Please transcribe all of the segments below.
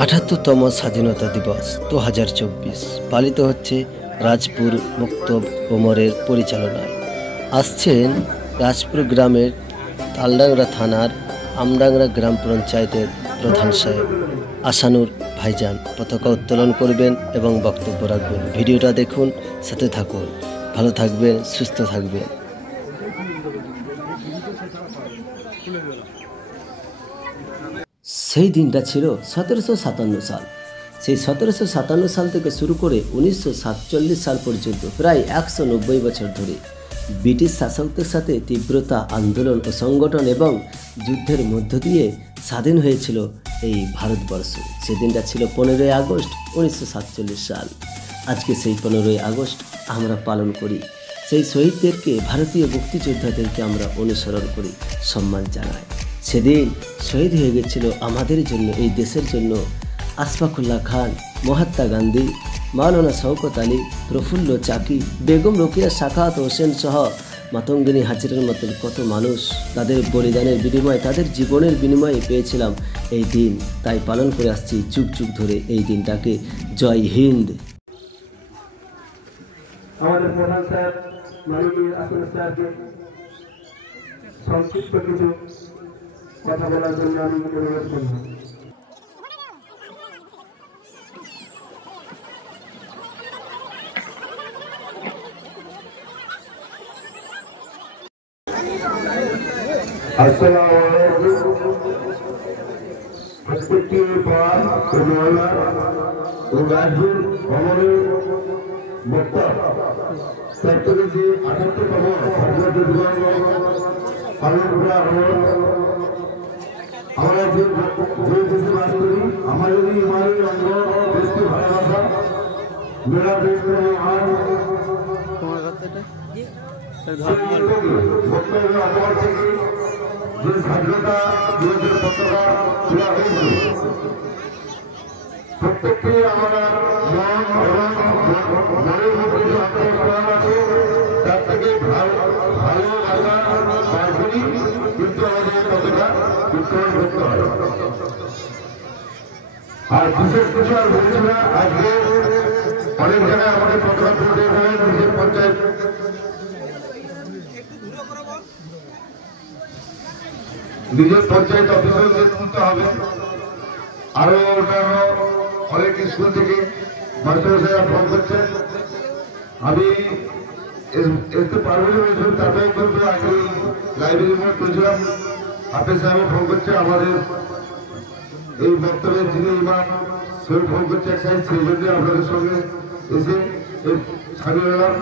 ৭৮তম স্বাধীনতা দিবস ২০২৪ পালিত হচ্ছে রাজপুর মুক্তব ওমরের পরিচালনায়। আসছেন রাজপুর গ্রামের তালডাংরা থানার আমডাংরা গ্রাম পঞ্চায়েতের প্রধান সাহেব আসানুর ভাইজান পতাকা উত্তোলন করবেন এবং বক্তব্য রাখবেন। ভিডিওটা দেখুন, সাথে থাকুন। ভালো থাকবেন, সুস্থ থাকবেন। সেই দিনটা ছিল ১৭৫৭ সাল। সেই ১৭৫৭ সাল থেকে শুরু করে ১৯৪৭ সাল পর্যন্ত প্রায় ১৯০ বছর ধরে ব্রিটিশ শাসকদের সাথে তীব্রতা আন্দোলন ও সংগঠন এবং যুদ্ধের মধ্য দিয়ে স্বাধীন হয়েছিল এই ভারতবর্ষ। সেদিনটা ছিল ১৫ই আগস্ট ১৯৪৭ সাল। আজকে সেই ১৫ই আগস্ট আমরা পালন করি। সেই শহীদদেরকে, ভারতীয় মুক্তিযোদ্ধাদেরকে আমরা অনুসরণ করি, সম্মান জানাই। সেদিন শহীদ হয়ে গেছিল আমাদের জন্য, এই দেশের জন্য আশফাকুল্লাহ খান, মহাত্মা গান্ধী, মাওলানা শওকত আলী, প্রফুল্ল চাকি, বেগম রোকেয়া সাখাওয়াত হোসেন সহ মাতঙ্গিনী হাজরার মতন কত মানুষ তাদের বলিদানের বিনিময়ে, তাদের জীবনের বিনিময়ে পেয়েছিলাম এই দিন। তাই পালন করে আসছি যুগ যুগ ধরে এই দিনটাকে। জয় হিন্দ। আমাদের প্রধান স্যার মাননীয় আসন স্যারকে সংক্ষিপ্ত কিছু কথা বলার জন্য আমি অনুরোধ করব। আসসালামু আলাইকুম। প্রত্যেকটি পাড় ও মহল্লা ও রাজ্যের ভ্রমণের বক্তা তার থেকে যে ৭৮তম স্বাধীনতা দিবস পালন করা হল। আমরা যে দেশে বাস করি, আমাদেরই ইমানের অঙ্গ দেশকে ভালোবাসা, মেরা দেশ মহান বক্তব্যের অপর থেকে যে স্বাধীনতা দিবসের পতাকা তোলা হয়েছে, প্রত্যেককে আমরা মন এবং মনের মধ্যে যে আত্মস্মরণ আছে তার থেকে ভালোবাসা বার করি, কিন্তু আমাদের পতাকা উত্তোলন করতে হয়। আর বিশেষ কিছু আর বলছি না। আজকে অনেক জায়গায় আমাদের পতাকা তুলতে হবে, নিজের পঞ্চায়েত অফিসে তুলতে হবে। আরো অন্যান্য অনেক স্কুল থেকে মাস্টারমশাইরা ফোন করছে, আমি আসতে পারবো না, তাড়াতাড়ি করবে। আগে লাইব্রেরির মধ্যে তুলছিলাম, হাফেজ সাহেব ফোন করছে, আমাদের এই বক্তব্যের যিনি ইমাম সে ফোন করছে এক সাইড, সেই জন্য আপনাদের সঙ্গে এসে সামিল হলাম।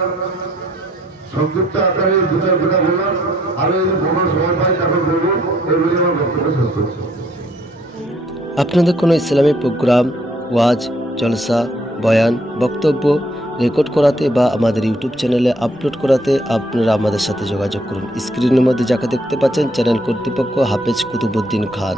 সংক্ষিপ্ত আকারে দু চার কথা বললাম, আরো যদি কোনো সময় পাই তারপর বলবো। এই বলে আমার বক্তব্য শেষ করছি। আপনাদের কোনো ইসলামী প্রোগ্রাম, ওয়াজ, জলসা, বয়ান, বক্তব্য রেকর্ড করাতে বা আমাদের ইউটিউব চ্যানেলে আপলোড করাতে আপনারা আমাদের সাথে যোগাযোগ করুন। স্ক্রিনের মধ্যে যাকে দেখতে পাচ্ছেন চ্যানেল কর্তৃপক্ষ হাফেজ কুতুবউদ্দিন খান।